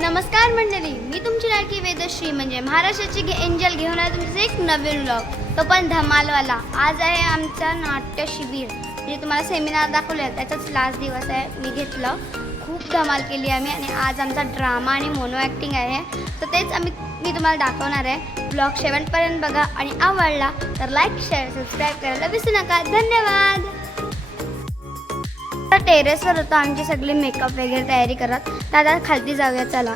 नमस्कार मंडळी, मी तुमची लाडकी वेदश्री म्हणजे महाराष्ट्राची एंजल घेऊन आले तुमचे एक नवीन व्लॉग, तो पण धमालवाला। आज आहे आमचा नाट्य शिबिर, म्हणजे तुम्हाला सेमिनार दाखवलं त्याचाच लास्ट दिवस आहे। मी घेतलं, खूप धमाल केली आम्ही आणि आज आमचा ड्रामा आणि मोनो ॲक्टिंग आहे, तर तेच मी तुम्हाला दाखवणार आहे। ब्लॉग शेवटपर्यंत बघा आणि आवडला तर लाईक शेअर सबस्क्राईब करायला विसरू नका। धन्यवाद। टेरेसवर होतो आमची सगळी मेकअप वगैरे तयारी करत, तर आता खालती जाऊया। चला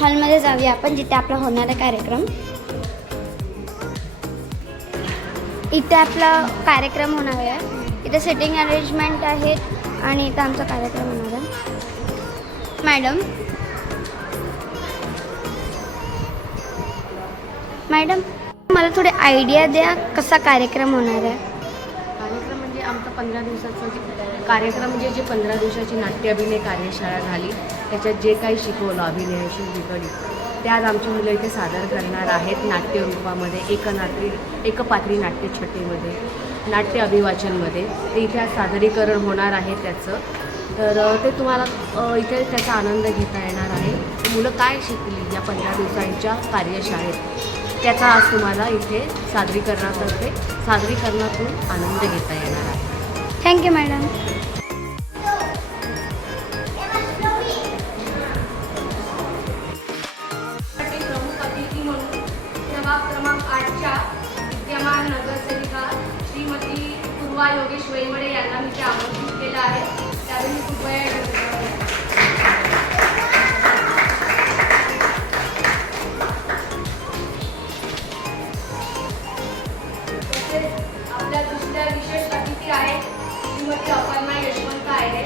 हॉलमध्ये जाऊया आपण, जिथे आपला होणार आहे कार्यक्रम। इथे आपला कार्यक्रम होणार आहे, इथे सिटिंग अरेंजमेंट आहेत आणि इथं आमचा कार्यक्रम होणार आहे। मॅडम मला थोडी आयडिया द्या, कसा कार्यक्रम होणार आहे? कार्यक्रम म्हणजे आमचा 15 दिवसाचा कार्यक्रम, म्हणजे जे 15 दिवसाची नाट्य अभिनय कार्यशाळा झाली, त्याच्यात जे काही शिकवलं अभिनयाशी निगडीत, ते आज आमची मुलं इथे सादर करणार आहेत नाट्य रूपामध्ये, एकपात्री नाट्य छटेमध्ये, नाट्य अभिवाचनमध्ये। ते इथे आज सादरीकरण होणार आहे त्याचं, तर ते तुम्हाला इथे त्याचा आनंद घेता येणार आहे। मुलं काय शिकली या 15 दिवसांच्या कार्यशाळेत, त्याचा आज तुम्हाला इथे सादरीकरणातून आनंद घेता येणार आहे। Thank you madam. प्रमुख अतिथी म्हणून प्रभाग क्रमांक 8च्या विद्यमान नगरसेविका श्रीमती पूर्वा योगेश वैमडे यांना मी आमंत्रित केलं आहे, त्यावेळी कृपया आपल्या दुसऱ्या विशेष अतिथी आहेत श्रीमती अपर्णा यशवंत आहे,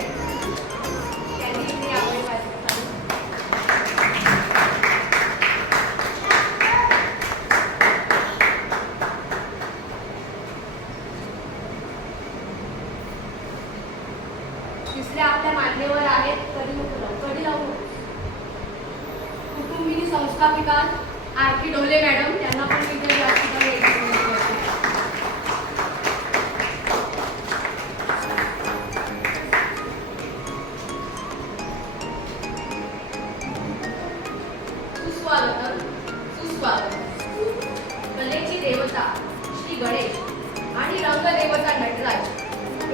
त्यांनी मी आवड तिसऱ्या आपल्या मान्यवर आहेत कुटुंबिनी संस्थापिका आरती ढोले मॅडम, त्यांना पण मी सुस्वागत। कलेची देवता श्री गणेश आणि रंगदेवता नटराज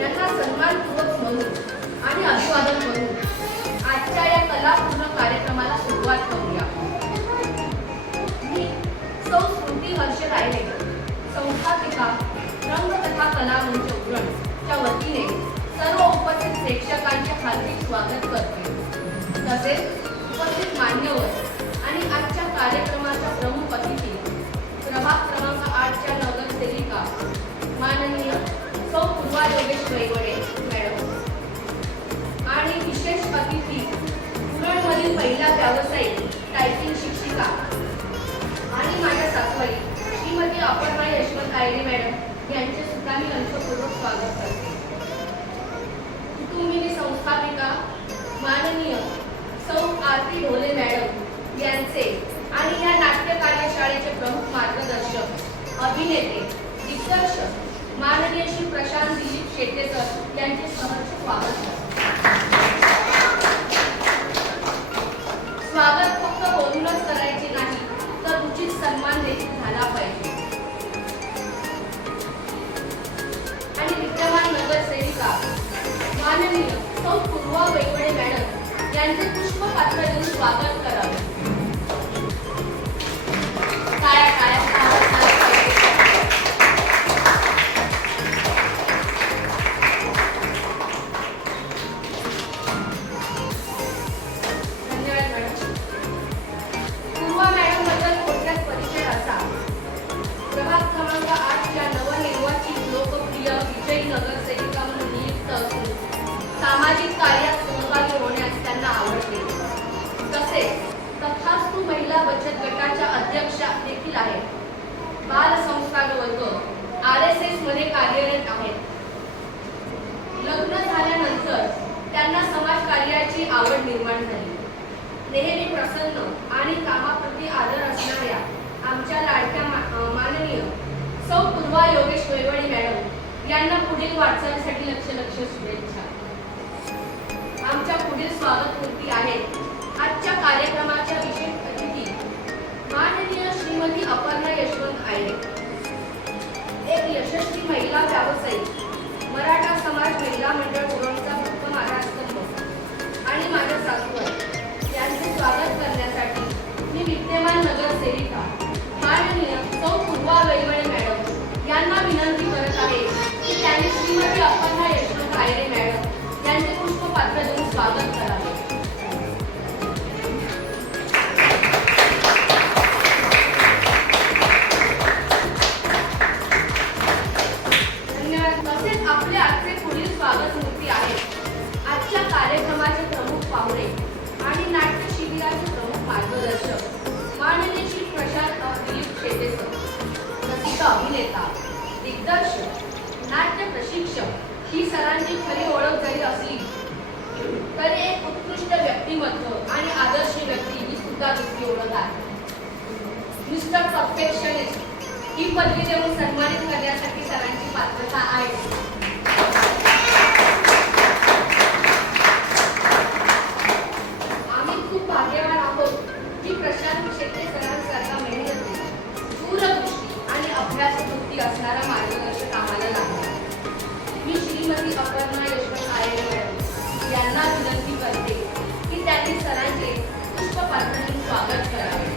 यांना सन्मानपूर्वक म्हणून आणि अभिवादन करून आजच्या या कलापूर्ण कार्यक्रमाला सुरुवात करूया। मी सौ स्मृती हर्ष रायले, संस्थापिका रंगकथा कला मंच उरणच्या वतीने सर्व उपस्थित प्रेक्षकांचे हार्दिक स्वागत करते। तसेच उपस्थित मान्यवर आणि आजच्या कार्यक्रमाच्या प्रमुख अतिथी प्रभाग क्रमांक 8च्या नगरसेविका माननीय सौ पूर्वा योगेश वैमडे मॅडम आणि विशेष अतिथी उरणमधील पहिला व्यावसायिक टायपिंग शिक्षिका आणि माझ्या सासुबाई श्रीमती अपर्णा यशवंत आयरे मॅडम यांचे सुद्धा मी अंशपूर्वक स्वागत करते। कुटुंबिनी संस्थापिका माननीय सौ आरती ढोले मॅडम यांचे आणि या नाट्य कार्यशाळेचे प्रमुख मार्गदर्शक अभिनेते दिग्दर्शक माननीय श्री प्रशांत दिलीप शेट्टे सर यांचे सहर्ष स्वागत। स्वागत फक्त बोलूनच करायचे नाही, तर उचित सन्मान देखील झाला पाहिजे। आणि विद्यमान नगरसेविका माननीय सौ पूर्वा वैमडे मॅडम यांचे पुष्पपात्र देऊन स्वागत करावे। धन्यवाद मॅडम। पूर्वा मॅडम बद्दल थोडक्यात परिचय असा, प्रभाग क्रमांक 8च्या नवनिर्वाचित लोकप्रिय विजयी नगरसेविका म्हणून नियुक्त असून सामाजिक कार्यात सहभागी होण्यास त्यांना आवडते। तसेच तथास्तु महिला बचत गटाच्या अध्यक्षा देखील आहेत। बाल संस्कार वर्ग RSS मध्ये कार्यरत आहेत। लग्न झाल्यानंतर त्यांना समाज कार्याची आवड निर्माण झाली। नेहमी प्रसन्न आणि कामाप्रती आदर असणाऱ्या आमच्या लाडक्या माननीय सौ पूर्वा योगेश वैमडे मॅडम यांना पुढील वाटचालीसाठी लक्ष शुभेच्छा। आमच्या पुढील स्वागत मूर्ती आहेत. आजच्या कार्यक्रमाच्या विशेष अतिथी माननीय श्रीमती अपर्णा यशवंत आयरे, एक यशस्वी महिला व्यावसायिक, मराठा समाज महिला मंडळ उरणचा भक्कम आधारस्तंभ आणि माझ्या सासूबाई यांचे स्वागत करण्यासाठी मी विद्यमान नगरसेविका माननीय सौ पूर्वा वैवळे मॅडम यांना विनंती करत आहे की त्यांनी श्रीमती अपर्णा यशवंत आयरे मॅडम यांचे पुष्पपात्र देऊन स्वागत करावे. धन्यवाद. तसेच आपले आजचे पुढील स्वागत मूर्ती आहेत. आजच्या कार्यक्रमाचे प्रमुख पाहुणे आणि नाट्य शिबिराचे प्रमुख मार्गदर्शक माननीय श्री प्रशांत दिलीप शेटे सर, प्रसिद्ध अभिनेता, दिग्दर्शक, नाट्य प्रशिक्षक ही सरांची खरी ओळख जरी असली तरी एक उत्कृष्ट व्यक्तिमत्व आणि आदर्श व्यक्ती ही सुद्धा दुसरी ओळख आहे. मिस्टर परफेक्शनिस्ट ही पदवी देऊन सन्मानित करण्यासाठी सरांची पात्रता आहे. आम्ही खूप भाग्यवान आहोत की प्रशांत शेट्टे सरांसारखा मेहनती, दूरदृष्टी आणि अभ्यासवृत्ती असणारा मार्गदर्शक आम्हाला लागला. मी श्रीमती अपर्णा यशवंत आयरे मॅडम यांना विनंती करते की त्यांनी सरांचे पुष्पपात्र देऊन स्वागत करावे.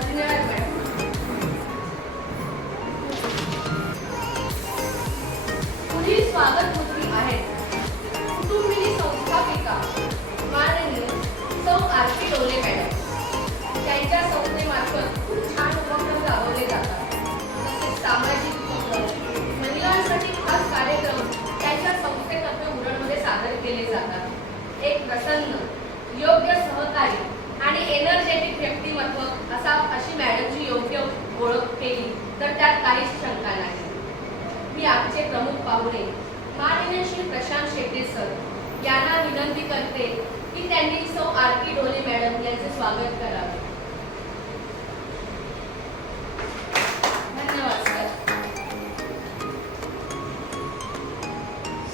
धन्यवाद मॅडम. पुढील स्वागत मूर्ती आहेत. कुटुंबिनी संस्थापिका माननीय सौ आरती डोले मॅडम. त्यांच्या संस्थेमार्फत खूप छान उपक्रम राबवले जातात. तसेच सामाजिक उपक्रम, महिलांसाठी खास कार्यक्रम त्यांच्या संस्थेतर्फे उरणमध्ये सादर केले जातात. एक प्रसन्न, योग्य सहकारी आणि एनर्जेटिक व्यक्तिमत्व अशी मॅडमची योग्य ओळख केली तर त्यात काहीच शंका नाही. मी आमचे प्रमुख पाहुणे माननीय श्री प्रशांत शेट्टे सर यांना विनंती करते की त्यांनी सौ आरती डोले मॅडम यांचे स्वागत करावे. धन्यवाद सर.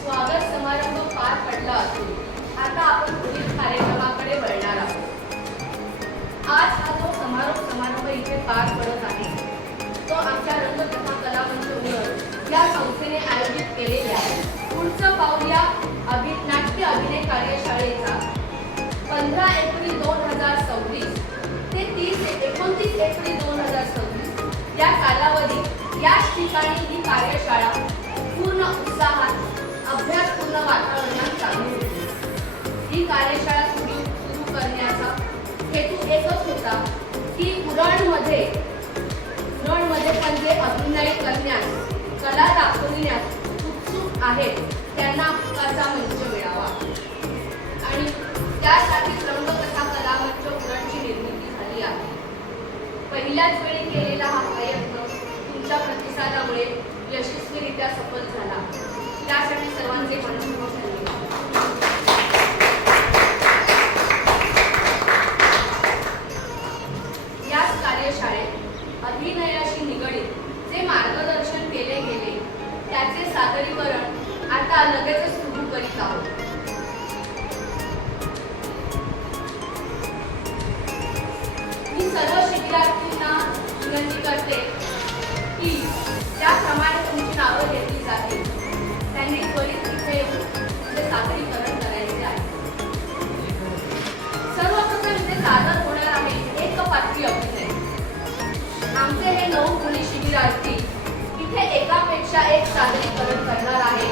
स्वागत समारंभ पार पडला असून आता आपण पुढील कार्यक्रमाकडे वळणार आहोत. आज हा जो समारंभ इथे पार पडत आहे तो आमच्या रंगकथा कला मंच उरण या संस्थेने आयोजित केलेल्या पुढचं पाऊल या नाट्य अभिनय कार्यशाळेचा 15 एप्रिल 2026 ते 29 एप्रिल 2026 या कालावधीत याच ठिकाणी ही कार्यशाळा पूर्ण उत्साहात, अभ्यासपूर्ण वातावरणात चालू होती. ही कार्यशाळा सुरू करण्याचा हेतू एकच होता की उरणमध्ये पण जे अभिनय करण्यास, कला दाखवण्यास उत्सुक आहेत त्यांना हक्काचा मंच मिळावा आणि त्यासाठी रंगकथा कला मंच उरणची निर्मिती झाली आहे. पहिल्याच वेळी केलेला हा प्रयत्न तुमच्या प्रतिसादामुळे यशस्वीरित्या सफल झाला. त्यासाठी सर्वांचे मनपूर्वक धन्यवाद. याच कार्यशाळेत अभिनयाशी निगडीत जे मार्गदर्शन केले गेले त्याचे सादरीकरण आता लगेचच सुरू करीत आहोत. मी सर्व शिबिरार्थींना विनंती करते की त्याप्रमाणे तुमची नावं घेतली जातील त्यांनी त्वरित इथे येऊन तुमचे सादरीकरण करायचे आहे. सर्वप्रथम इथे सादर होणार आहे एकपात्री अभिनय. आमचे हे 9 मुली शिबिरार्थी इथे एकापेक्षा एक सादरीकरण करणार आहे.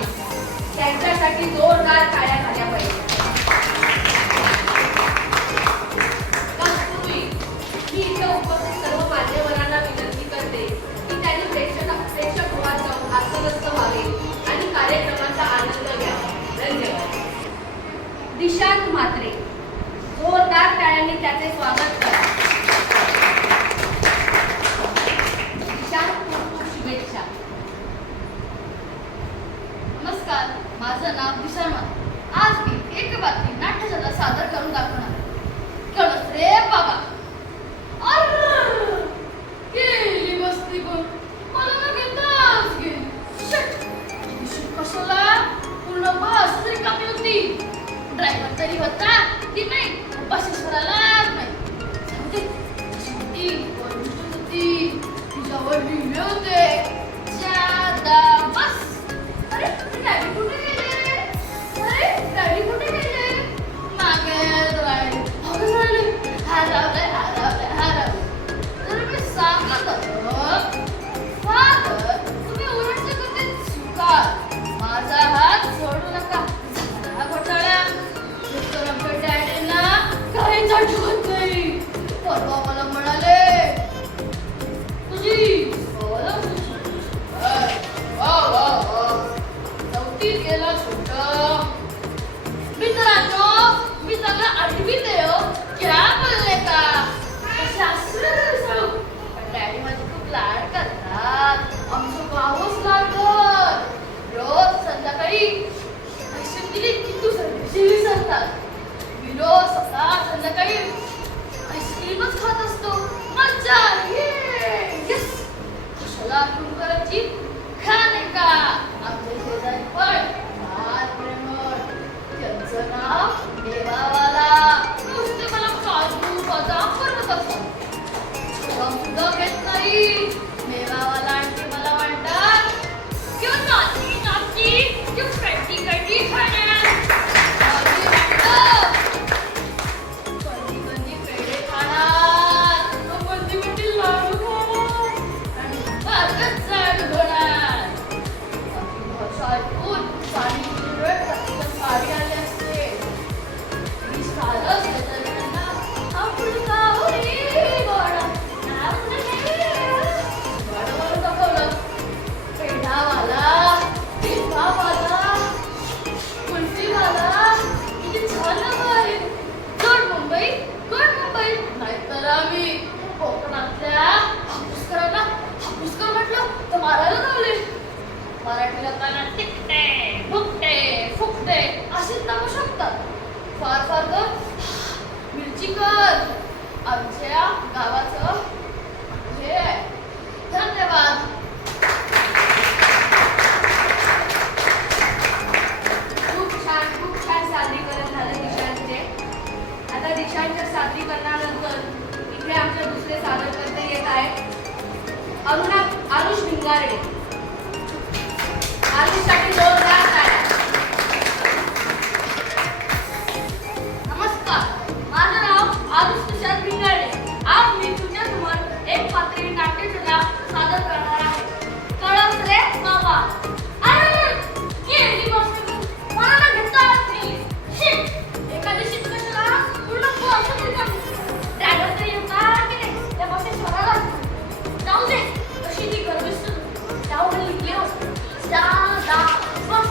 त्यांच्यासाठी जोरदार टाळ्या झाल्या पाहिजे. तत्पूर्वी मी इथे उपस्थित सर्व मान्यवरांना विनंती करते की त्यांनी प्रेक्षकगृहात जाऊन आत्मदस्त व्हावे आणि कार्यक्रमाचा आनंद घ्यावा. धन्यवाद. दिशांत म्हात्रे, जोरदार टाळ्यांनी त्याचे स्वागत करा. शुभेच्छा. नमस्कार, माझं नाव दिशांत म्हात्रे. आज मी एकपात्री नाट्यकथा सादर करून दाखवणार. केवढंच रे बाबा. केली मस्ती ती नाही बसेश्वरालाच नाही. जाऊ दे, ती गोष्ट होती तिच्यावर लिहिले होते ज्यादा बस. अरे डॅडी कुठे गेले? अरे डॅडी कुठे गेले? मागे राहिले, हरवले. तर मी सांगत होतो, फादर तुम्ही उलटचे कधी चुका, माझा हात सोडू नका. झाला घोटाळा. तर आमच्या डॅडींना काहीच आठवत नाही. परवा मला म्हणाले तुझी चौथीत गेला छोट. मित्रांनो मी चांगला आठवीत आहे हो. क्या बोलले का? कसे असू पण डॅडी माझी खूप लाड करतात. आमचं गावच लागत. रोज संध्याकाळी आईस्क्रीम दिली की दुसऱ्या दिवशी विसरतात. मी रोज सकाळ संध्याकाळी आईस्क्रीमच खात असतो. मजा येस. कशाला आठवण करायची? खाणे का? आमच्या शेजारी पण फार प्रेमळ. त्यांचं नाव मेवावाला. नुसते मला काजू बदाम करत असतात. सुद्धा घेत नाही. मेवावाला आणखी मला म्हणतात क्यों नाचती क्यों कटी खाण्यात. कधी पेढे खाणार, कधी लाडू खाणार आणि भातच जाड होणार. भाषा ऐकून पाणी गाडी आले असते. मी सारच त्यांना आपण गावरी गोडा वाढवून दाखवलं. पेढावाला, पिठावाला, कुल्फीवाला किती झालं बाई. गोड मुंबई नाहीतर आम्ही कोकणातल्या हापूसकरांना हापूसकर म्हटलं तर मारायला लावले. मराठी लोकांना टिकते, भुकते, फुकते अशीच नावं शकतात. फार तर मिरचीकर आमच्या गावाचं हे आहे. धन्यवाद. खूप छान सादरीकरण झालं दिशांचे. आता दिशांच्या सादरीकरणानंतर इथे आमचे दुसरे सादरकर्ते येत आहेत. अनुष भिंगारडे. अनुषसाठी जोरदार टाळ्या. नमस्कार, माझं नाव आरुष तुषार भिंगारडे. आज मी तुमच्यासमोर एक पात्री नाट्यकला सादर करणार आहे. कळस रे मावा. अरे गेली बस मला ना घेता आलं नाही. शिट, एखादी शिट कशाला पूर्ण पोहोचत नाही. ड्रायव्हर तरी येतात की नाही त्या बसेश्वराला. जाऊ दे कशी ती गर्विष्ट त्यावर लिहिले असते ज्यादा बस.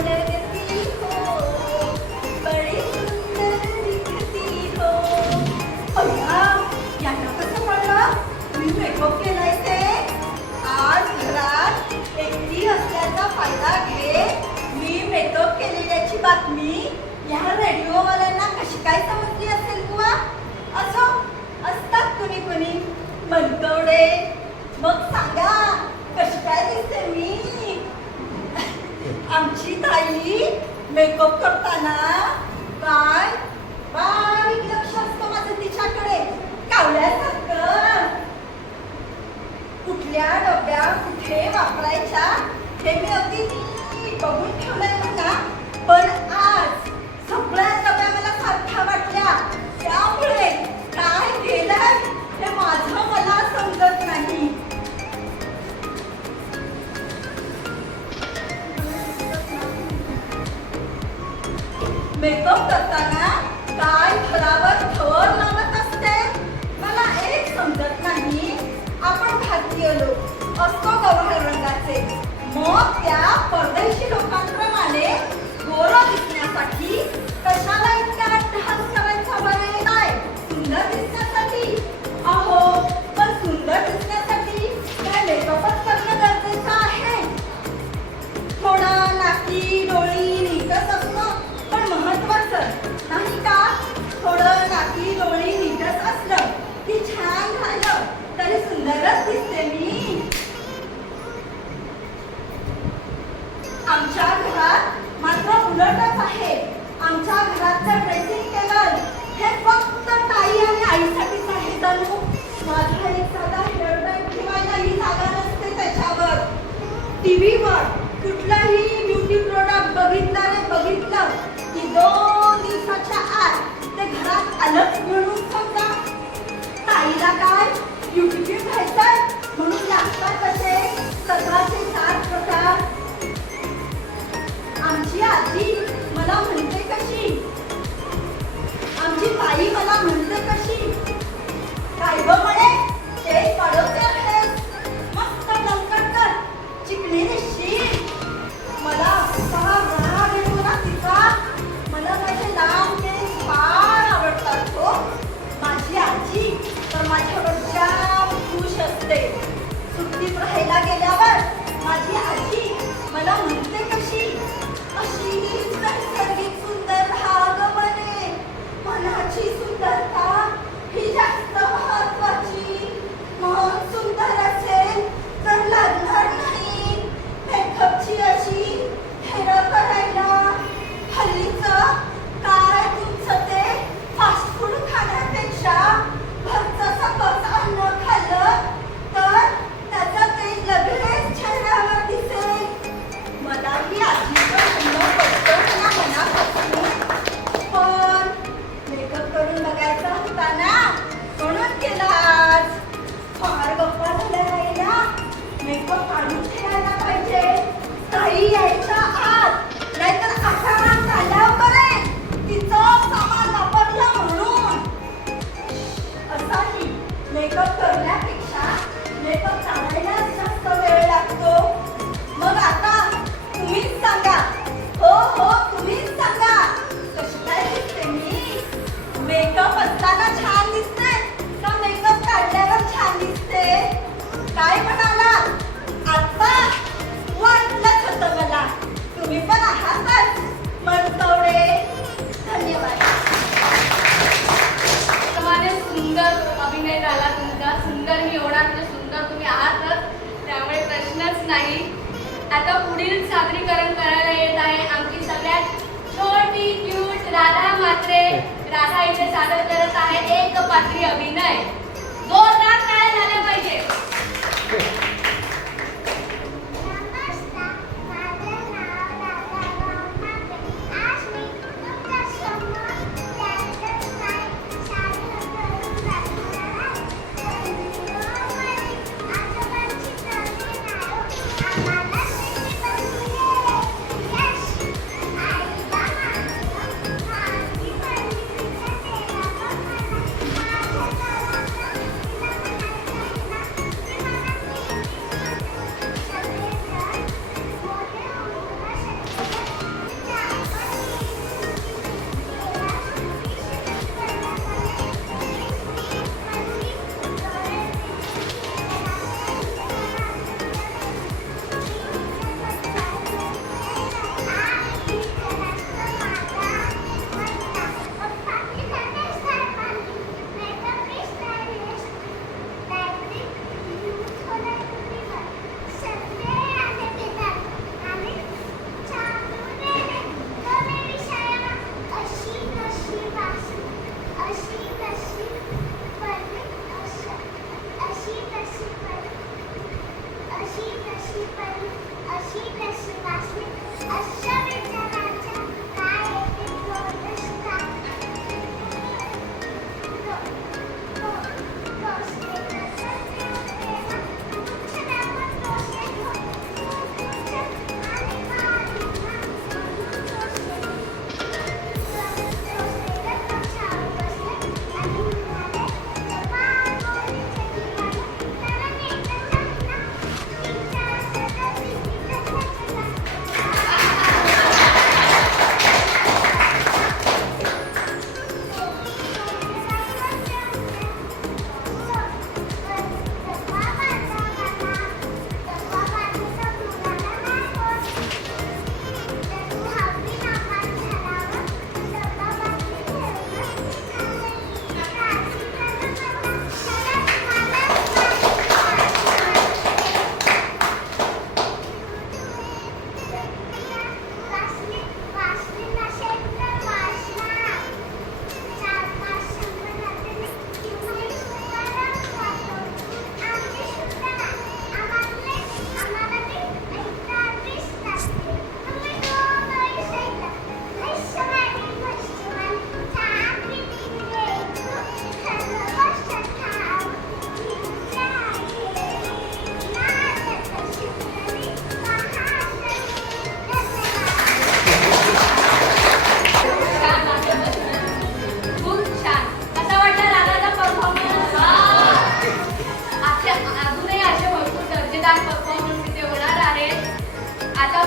लगती हो, बड़ी सुंदर दिखती हो. अय्या, यांना कसं कळलं? मी मेकअप केलाय ते. आज घरात एकटी असल्याचा फायदा घे मी मेकअप केलेल्याची बातमी ह्या रेडिओवाल्यांना कशी काय समजली असेल बुवा? असं असतात कुणी कुणी मनकवडे. मग सांगा कशी काय दिसते मी? आमची ताई मेकअप करताना काय बारीक लक्ष असतं माझं तिच्याकडे, कावल्यासारखं. कुठल्या डब्या कुठे वापरायच्या हे मी अगदी नीट बघून ठेवलंय बघा. पण आज सगळ्या डब्या मला सारख्या वाटल्या, त्यामुळे काय केलंय हे माझं मला समजत नाही. मेकअप करताना काय थरावर थर लावत असते मला एक समजत नाही. आपण भारतीय लोक असतो गव्हाळ रंगाचे, मग त्या परदेशी लोकांप्रमाणे गोरं दिसण्यासाठी कशाला इतका अट्टहास करायचा बरे? काय सुंदर दिसण्यासाठी? अहो, पण सुंदर दिसण्यासाठी काय मेकअपच करणं गरजेचं आहे? थोडं नाकी डोळी नीटच असणं पण महत्वाचं नाही का? थोडं नाकी डोळी नीटच असलं की छान झालं तरी सुंदरच दिसते मी. आमच्या घरात मात्र उलटच आहे. आमच्या घरातलं ड्रेसिंग टेबल हे फक्त ताई आणि आईसाठीच आहे जणू. माझा एक साधा हेअर बँड ठेवायलाही जागा नसते त्याच्यावर. टीव्हीवर कुठलाही ब्युटी प्रोडक्ट बघितलं की 2 दिवसाच्या आत ते घरात आलंच म्हणून समजा. ताईला काय ब्युटी घ्यायचंय म्हणून लागतात असे 17 प्रकार. आमची आजी मला म्हणते कशी, आमची ताई मला म्हणते कशी, काय ग म्हणे केस वाढवते आहेस, मस्त लंकट कर, चिकणी दिसशील. मला असा राग येतो ना तिचा. मला माझे लांब केस फार आवडतात हो. माझी आजी तर माझ्यावर जाम खुश असते. सुट्टीत राहायला गेल्यावर माझी आजी मला म्हणते कशी, अशी नैसर्गिक सुंदर राग म्हणे. मनाची सुंदरता ही जास्त महत्वाची. मन सुंदर असेल तर लागणार नाही मेकअपची अशी हेर करायला. हल्लीचं काय तुमचं ते फास्ट फूड खाण्यापेक्षा घरचं सकस अन्न खाल्लं तर त्याचं तेज लगेच चेहऱ्यावर दिसेल. मलाही आजीचं म्हणणं पटतं ना मनापासून. पण मेकअप करून बघायचा होता ना म्हणून केला आज. फार गप्पा झाल्या राहिला. मेकअप काढून ठेवायला पाहिजे ताई यायच्या आत, नाहीतर आठवड्यात झाल्यावर करेल तिचं सामान वापरलं म्हणून. असाही मेकअप करण्यापेक्षा मेकअप काढायलाच जास्त वेळ लागतो. मग आता तुम्हीच सांगा, हो तुम्हीच सांगा कशी काय दिसते मी? मेकअप असताना छान दिसते का मेकअप काढल्यावर छान दिसते? काय म्हणाला आता? वाटलंच होतं मला. तुम्ही पण आहातच मनकवडे. धन्यवाद. प्रमाणे सुंदर अभिनय झाला तुमचा. सुंदर मी होणार तर सुंदर तुम्ही आहातच, त्यामुळे प्रश्नच नाही. आता पुढील सादरीकरण करायला येत आहे आमची सगळ्यात छोटी क्यूट राधा म्हात्रे. राधा इथे सादर करत आहे एक पात्री अभिनय. जोरदार टाळ्या झाल्या पाहिजे.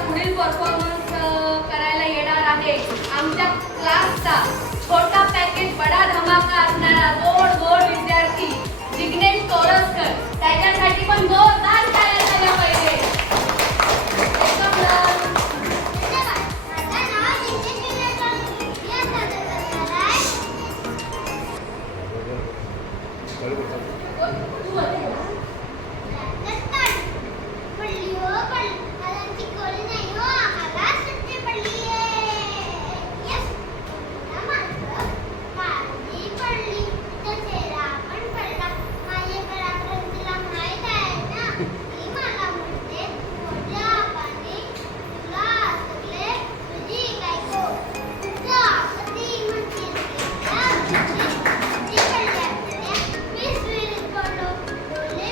पुढील परफॉर्मन्स करायला येणार आहे आमच्या क्लासचा छोटा पॅकेज बडा धमाका असणारा गोड विद्यार्थी जिग्नेश तोरसकर. त्याच्यासाठी पण जोरदार टाळ्या झाल्या पाहिजे. एकदम धन्यवाद. माझं नाव जिग्नेश विनायक. मी आता सादर करणार आहे. पडली हो पण हातांची कळी नाही हो आम्हाला सुट्टी पडली यस माझं काळजी पडली तर चेहरा पण पडला माझ्या पराक्रम तिला माहीत आहे ना ती मला म्हणते मोठ्या आपाने तुला असले तुझी काय गो तुझं आपत्ती म्हणते ती पडली असते मी स्विरीत पडलो डोळे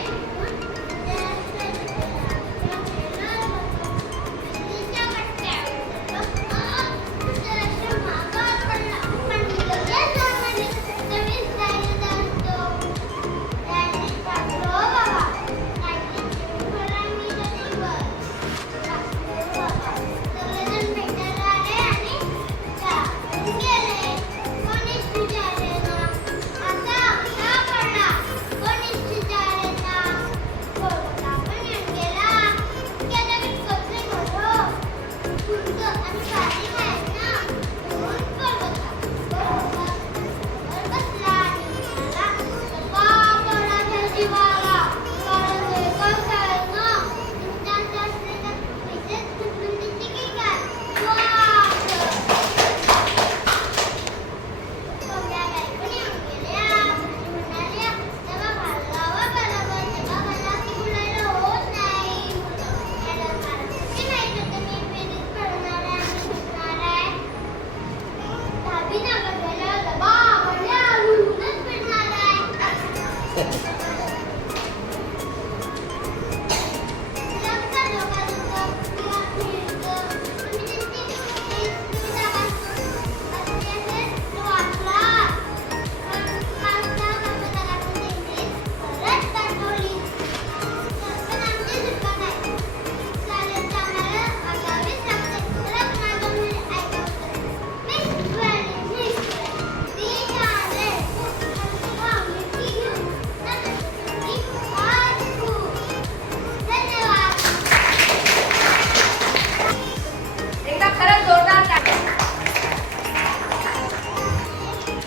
एकदा खरंच जोरदार टाळ्या.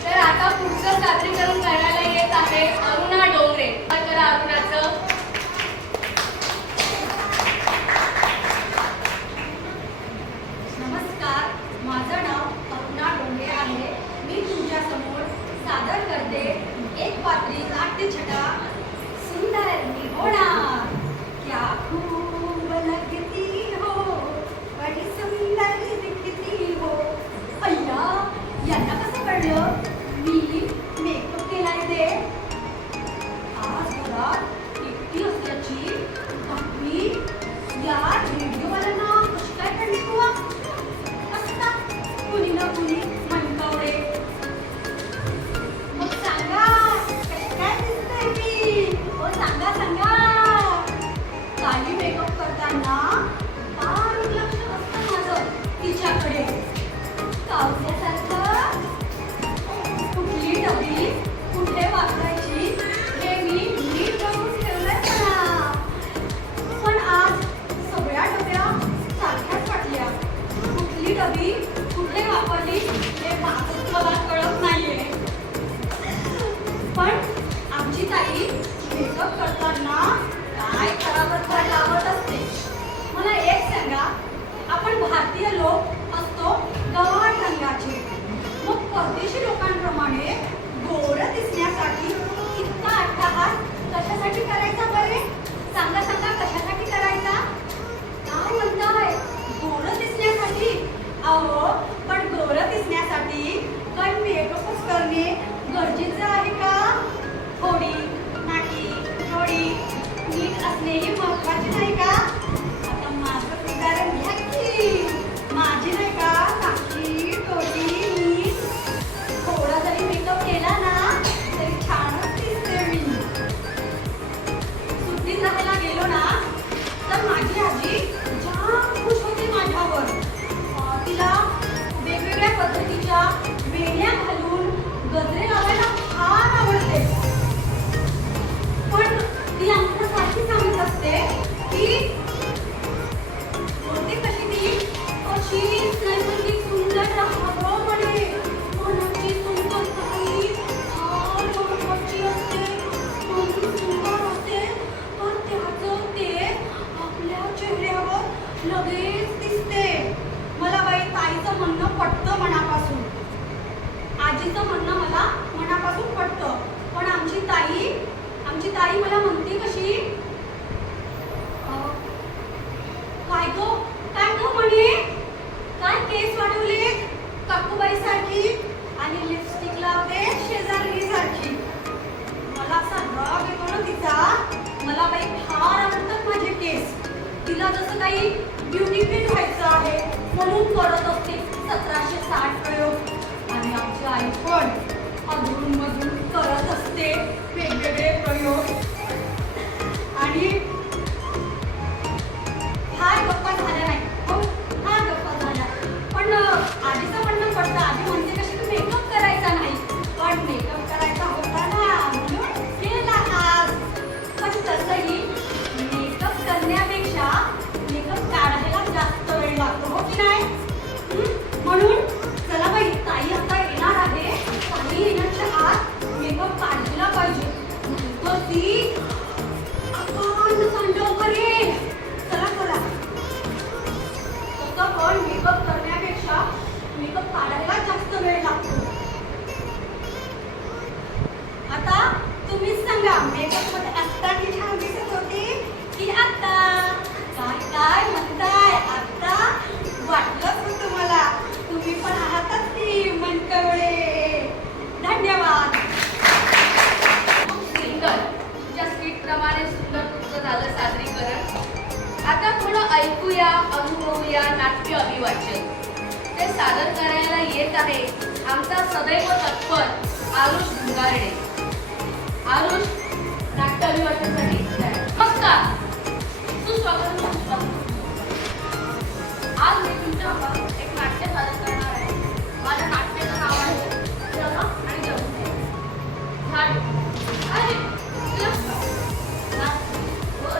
तर आता पुढचं सादरीकरण करायला येत आहे अरुणा डोंगरे. काय करा अरुणाचं. नमस्कार, माझं नाव अरुणा डोंगरे आहे. मी तुमच्यासमोर सादर करते एक पात्री नाट्यछटा सुंदर मी होणार. क्या खूब लगती हो, बड़ी सुंदर दिखती हो. अय्या, यांना कसं कळलं मी मेकअप केलाय ते? आज घरात एकटी असल्याची बातमी या रेडिओवाल्यांना कशी काय कळली तुला? असतात कुणी ना कुणी मनकावडे. मग सांगा कशी काय दिसते मी? हो सांगा सांगा. काही मेकअप करताना फार लक्ष असतं माझं तिच्याकडे. कावल्यासारखं कुठली डबी कुठे वापरायची हे मी नीट बघून ठेवलंय मला. पण आज सगळ्या डब्या सारख्याच वाटल्या. कुठली डबी कुठे वापरली हे मला कळत नाहीये. पण आमची ताई मेकअप करताना काय करावं लावत असते. मला एक सांगा, आपण भारतीय लोक असतो गव्हाळ रंगाचे. मग परदेशी लोकांप्रमाणे गोर दिसण्यासाठी इतका अट्टहास कशासाठी करायचा बरे? सांगा सांगा कशासाठी करायचा? काय म्हणताय गोर दिसण्यासाठी? अहो पण गोर दिसण्यासाठी काय मेकअपच करणे गरजेचं आहे का? थोडी नाकी थोडी नीट असणेही महत्वाचे नाही का? आता माझं उदाहरण घ्या की. माझी नाही का नाकी थोडी नीट आजीचं म्हणणं मला मनापासून पटतं. पण आमची ताई मला म्हणते कशी, काय गो म्हणे, काय केस वाढवलेत काकूबाई सारखी आणि लिपस्टिक लावते शेजारणी सारखी. मला असा राग येतो ना तिचा. मला बाई फार आवडतात माझे केस. तिला जसं काही ब्युटी क्वीन व्हायचं आहे म्हणून करत असते 1760 प्रयोग. आणि आमची आई पण अधून मधून करत असते वेगवेगळे प्रयोग. आणि फार गप्पा झाल्या नाही हो, फार गप्पा झाल्या. पण आजीचं म्हणणं पडतं. आजी म्हणते कशी तू मेकअप करायचा नाही, पण मेकअप करायचा होता ना म्हणून केला आज. पण तसंही मेकअप करण्यापेक्षा मेकअप काढायला जास्त वेळ लागतो हो की नाही. म्हणून चला बाई, ताई आता येणार आहे. ताई येण्याच्या आत मेकअप काढला पाहिजे. तर ती आपण सांडव करेल. चला चला. तसं पण मेकअप करण्यापेक्षा मेकअप काढायला जास्त वेळ लागतो. आता तुम्हीच सांगा, मेकअप मध्ये असताना छान दिसत होती की आता? काय म्हणताय? आता वाटलंच होतं मला. तुम्ही पण आहातच की मनकवडे. धन्यवाद. सुंदर, तुमच्या स्किट प्रमाणे सुंदर तुमचं झालं सादरीकरण. आता थोडं ऐकूया, अनुभवूया नाट्य अभिवाचन. ते सादर करायला येत आहे आमचा सदैव तत्पर आरुष भंगारडे. आरुष नाट्य अभिवाचनासाठी नमस्कार. सुस्वागत. आज मी तुमच्या समोर एक नाट्य सादर करणार आहे. माझ्या नाट्याचं नाव आहे जगा आणि जगू. झाडे अरे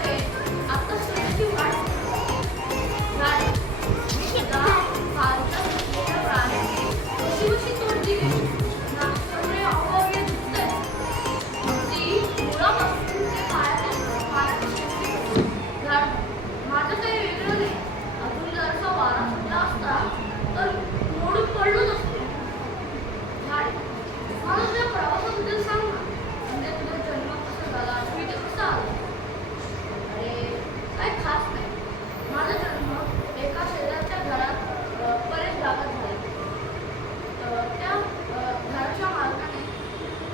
रे आता सूर्याची वाट. झाडे मी सुद्धा खालच्या सुटलेल्या प्राण्याने कशी कशी तोड दिली. नागसमोर अवघे दिसतंय. अगदी मुळापासून ते पायाच्या शेवटी. झाड माझं काही वेगळं नाही. अजून जरासा वारा सुटला असता तर मोडून पडलोच असतो. झाड मला तुझ्या प्रवासाबद्दल सांग ना. म्हणजे तुझा जन्म कसा झाला, तुम्ही ते कसं आलं? अरे काय खास नाही. माझा जन्म एका शेजारच्या घरात बरेच भागात झाला. त्या घराच्या मालकाने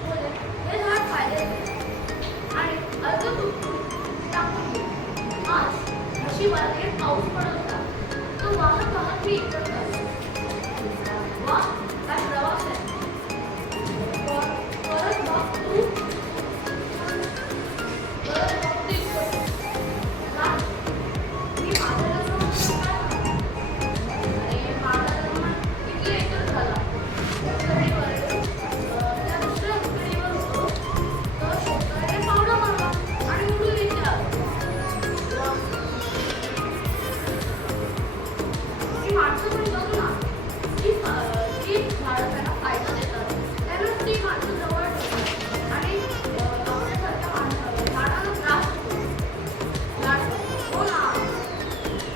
बोलले हे झाड फायद्याचे आणि अर्ध टाकून दे. आज नशिबाने पाऊस पडत होता. तो वाहत वाहत मी इकडं आलो. वा काय प्रवास आहे. परत बघ तू. परत बघ तू इकडं. मी माझं लग्न काय झालं? अरे माझा लग्न इथल्या इथंच झाला. उकडेवर त्या दुसऱ्या उकडीवर होतो तर शेतकऱ्याने पावडा मारला आणि उडून इथे आलो. ती माणसं पण बघ ना, ती झाडं त्यांना फायदा देतात. त्यांना ती माणसं जवळ ठेवतात आणि आपल्यासारख्या झाडांना त्रास होतो. हो ना,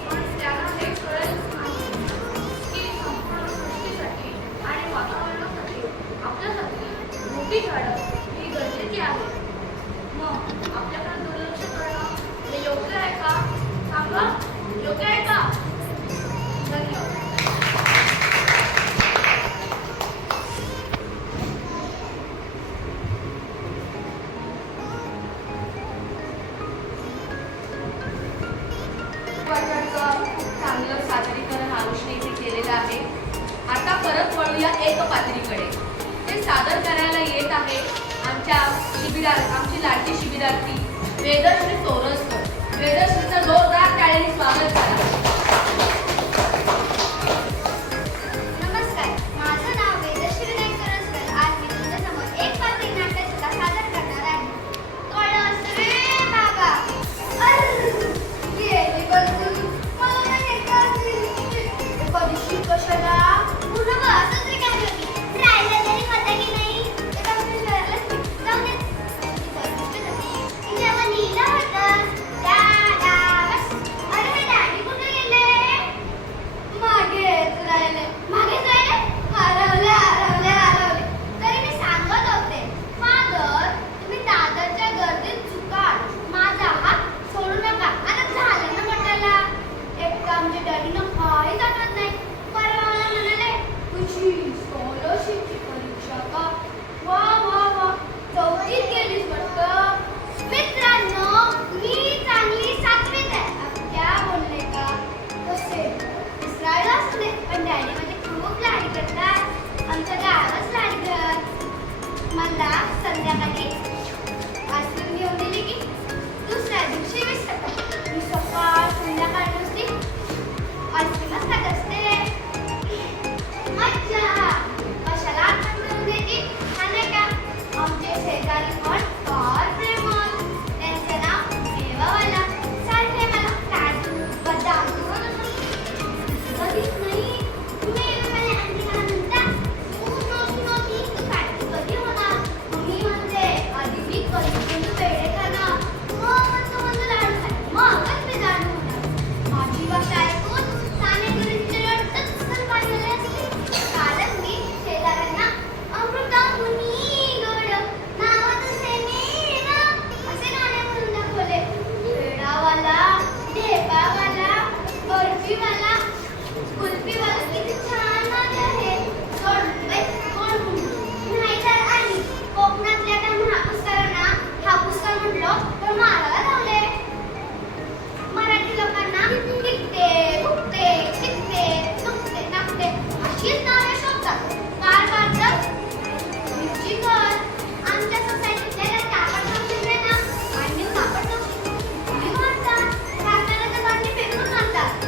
पण त्यांना हे कळेलच नाही की संपूर्ण सृष्टीसाठी आणि वातावरणासाठी आपल्यासाठी मोठी झाडं ही गरजेची आहेत. मग आपल्याकडे दुर्लक्ष करणं हे योग्य आहे का? सांगा, योग्य आहे का? धन्यवाद. चांगलं सादरीकरण आरुषने इथे केलेलं आहे. आता परत वळूया एक पात्रीकडे. ते सादर करायला येत आहे आमची लाडकी शिबिरार्थी वेदश्री चोरसकर. वेदश्रीचं जोरदार टाळ्यांनी स्वागत करा. नमस्कार, माझं नाव वेदश्री करंजकर. आज मी तुमच्यासमोर एक पात्री नाट्यसुद्धा सादर करणार आहे. कळस रे बाबा. गेली बसून मला नाही कधीशी कशाला पूर्ण असंच रिकामी होती. राहिलं तरी होता की नाही ते डॉक्टर शहराला जाऊन देत. जेव्हा लिहिलं होतं बस. अरे हे डॅडी कुठे गेले? मागेच राहिले. हरवले. संध्याकाळी आईस्क्रीम घेऊन दिली की दुसऱ्या दिवशी विसरतात. मी सकाळ संध्याकाळ नुसती आईस्क्रीमच खात असते. मज्जा. कशाला आठवण करून देते हा नाही का? आमचे शेजारी पण फार प्रेमळ. त्यांचं नाव देवावाला. सारखे मला काजू बदाम कधीच नाही. मेवावाले आणखी मला म्हणतात, "नोटी, तू काजू कधी होणार?" मी म्हणते, "आधी मी कधी पेढे खाणार, मग म्हणतो लाडू खाणार, मगच मी लाडू होणार." माझी भाषा ऐकून सानेगुरूंचे रडतच पाणी आले असते. कारण मी शेजाऱ्यांना अमृताहुनी गोड नावातून मेवा असे गाणे म्हणून दाखवले. पेढावाला, ढेपावाला, बर्फीवाला, कुल्फीवाला किती छान नावे आहेत. कोण नाहीतर आणि कोकणातल्या त्या महापुष्करांना हापुस्कर म्हटलं तर मारायला लावले. मराठी लोकांना टिकते, फुकते, चिकते, चुकते, टाकते अशीच नावे शोधतात. काल तर मिरची कर. आमच्या सोसायटीतल्या त्या कापड नव्हते ना आणि कापड नव्हते. तुम्ही म्हणतात कारखान्यात भांडी फेकून आणतात.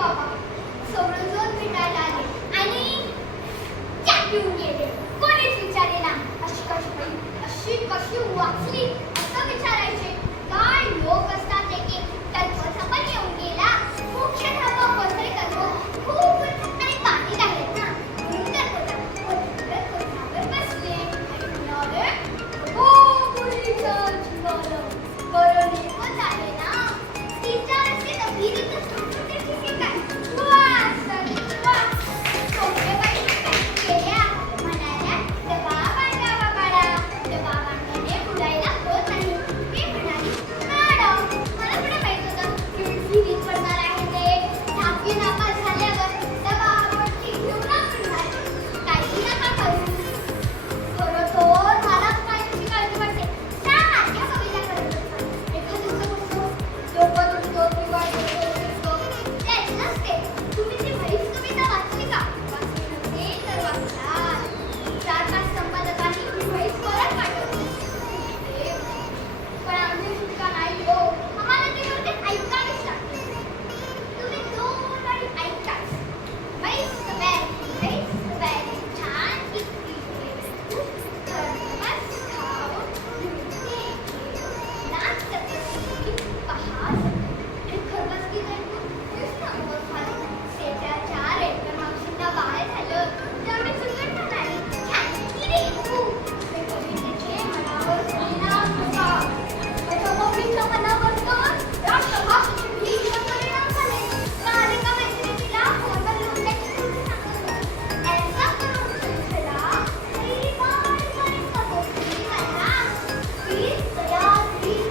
बाबा समोरून भेटायला आले आणि त्यात येऊन गेले. कोणीच विचारे ना अशी कशी वाचली असं विचारायचे. काय लोक असतात एक कल्पचा पण येऊन गेला. मुख्य धाबा कोणतरी करतो खूप आणि पाणी आहेत ना म्हणून कोथावर बसले आणि म्हणाले, "हो मुलीच्या जीवाला बरं नेमच आहे ना. तिच्या रस्ते तर विहिरीतच छोटे छोटे काय सोपेबाई केल्या म्हणाल्या डबा बांधावा बाळा. डबा बांधल्याने बुडायला होत नाही. मी म्हणाली, मॅडम मला कुठे माहित होतं की विहिरीत पडणार आहे ते. 10वी नापास झाल्यावर डबा आवडती घेऊन पडणार. काही नका करू. खरं तर मला काय तुझी काळजी वाटते. सारख्या कविता करत असतात. एखादं डोकं दुखतं किंवा डोकं दुखतं तेच नसते. तुम्ही ती बरीच कविता वाचली का? वाचली नसेल तर वाचला. 4-5 संपादकांनी ही बरीच परत पाठवली. पण आमची सुटका नाही हो. आम्हाला ती गोष्ट ऐकावीच लागते. तुम्ही 2 वेळी ऐकताच. मस्त बॅग छान किती थर्मस खाऊन मिळते. नाचत असली पहा हे खरबसगी ऐकून नुसतं अंगावर खाली. शेजारच्या रेडकर मावशींना बाहेर झालं त्यावेळी सुंदर म्हणाली, "छान की रे तू." हे कवितेचे मनावर परिणाम होता. माझ्या मम्मीच्या मनावर तर राष्ट्रभाषेचे भीषण परिणाम झाले. काल एका मैत्रिणीला फोनवर लोटल्याची गोष्ट सांगत होती. ऐसा करून समजला तरी बारीक कबुली मला. प्लीज दया प्लीज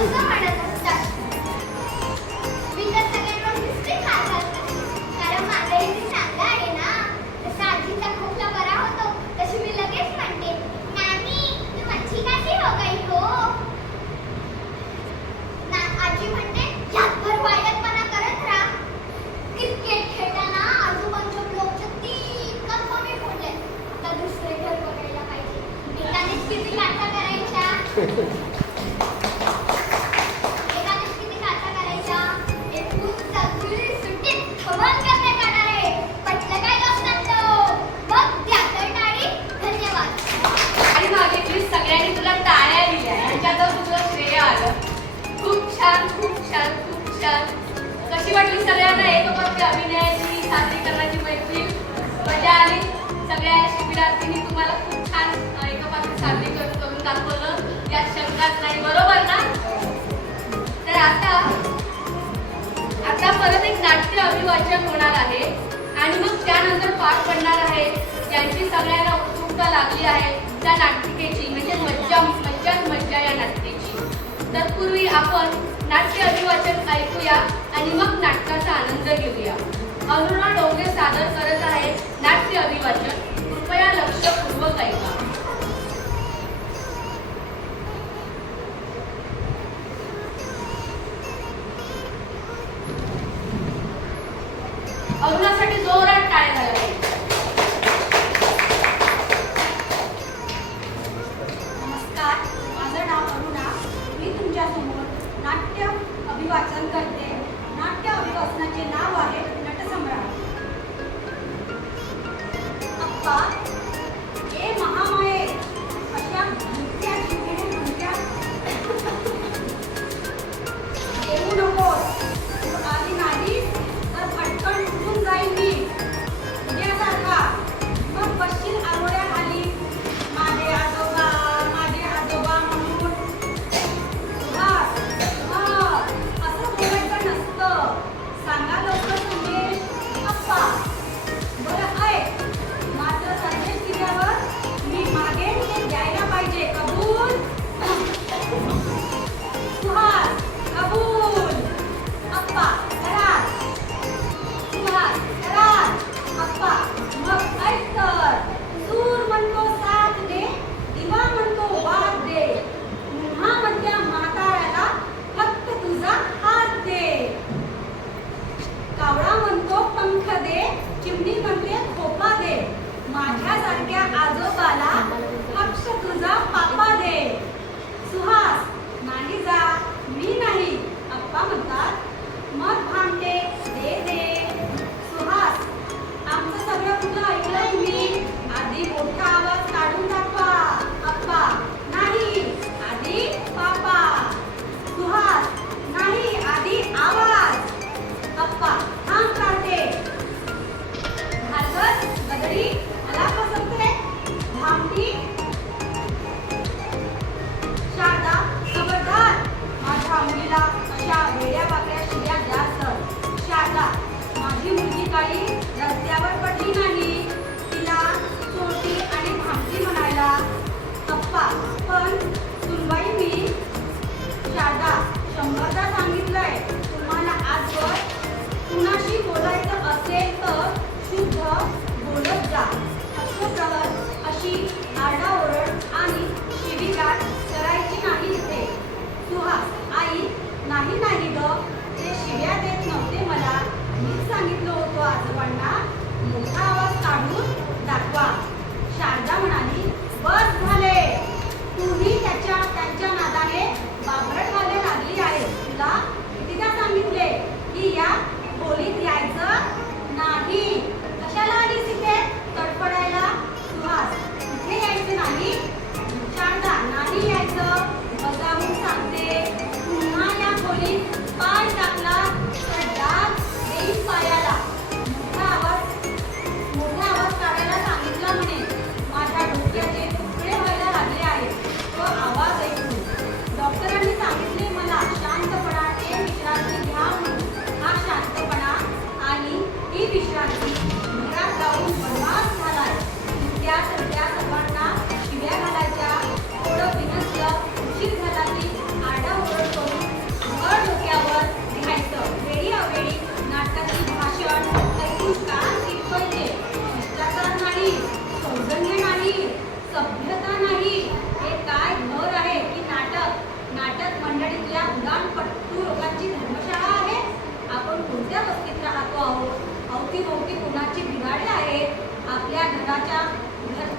असं म्हणत असतात. मी तर सगळ्यांवर नुसते खात घालते. कारण माझ्या इथे चांगलं आहे ना. जसा आजीचा खोकला बरा होतो तशी मी लगेच म्हणते, "नानी तू माझी कशी हो गई हो?" ना आजी म्हणते, "यातभर वायदकपणा करत राहा. क्रिकेट खेळताना आजूबाजूच्या ब्लॉकच्या 3 कन्फर्मे फोडले. आता दुसरे घर बघायला पाहिजे." एकानेच किती काटा करायच्या. एकूण सगळी सुट्टीत खबर करण्यात येणार आहे. पटलं काय दोस्तांनो? मग द्या तर टाळी. धन्यवाद. आणि मागितली सगळ्यांनी तुला टाळ्या दिल्या. यांच्यात तुझं श्रेय आलं. खूप छान खूप छान खूप छान. कशी वाटली सगळ्यांना एकोपात्री अभिनयाची सादरीकरणाची मैत्रीण? मजा आली? सगळ्या शिबिरार्थींनी तुम्हाला खूप छान एकोपात्री सादरीकरण करून दाखवलं. यात शंकाच नाही. बरोबर ना? तर आता परत एक नाट्य अभिवाचन होणार आहे आणि मग त्यानंतर पार पडणार आहे. ज्यांची सगळ्यांना उत्सुकता लागली आहे त्या नाटिकेची म्हणजे मज्जा या नाट्याची. तत्पूर्वी आपण नाट्य अभिवाचन ऐकूया आणि मग नाटकाचा आनंद घेऊया. अरुणा डोंगे सादर करत आहे नाट्य अभिवाचन. कृपया लक्षपूर्वक ऐका. अरुणासाठी जोरात टाळ्या झाल्या पाहिजे. नमस्कार, माझं नाव अरुणा. मी तुमच्यासमोर नाट्य अभिवाचन करते. नाट्य अभिवाचनाचे नाव आहे नटसम्राट. अप्पा ए महामाये अशा भुंक्या शिंगडे भुंक्या येऊ नकोस. तू आली नाहीस तर पटकन उठून जाईन मी उद्यासारखा. मग बसशील आरोड्याखाली माझे आजोबा म्हणून. असं बोलायचं नसतं. सांगा लवकर संदेश. अप्पा बरं ऐक. मात्र संदेश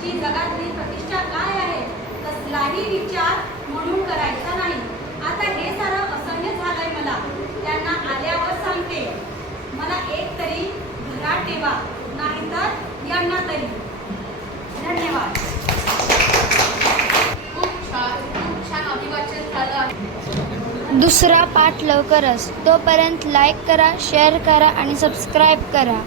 आमची जगातली प्रतिष्ठा काय आहे कसलाही विचार म्हणून करायचा नाही. आता हे सारं असह्य झालंय मला. त्यांना आल्यावर सांगते. मला एक तरी घरात ठेवा, नाहीतर यांना तरी. धन्यवाद. खूप छान अभिवाचन झालं आहे. दुसरा पाठ लवकरच. तोपर्यंत लाईक करा, शेअर करा आणि सबस्क्राईब करा.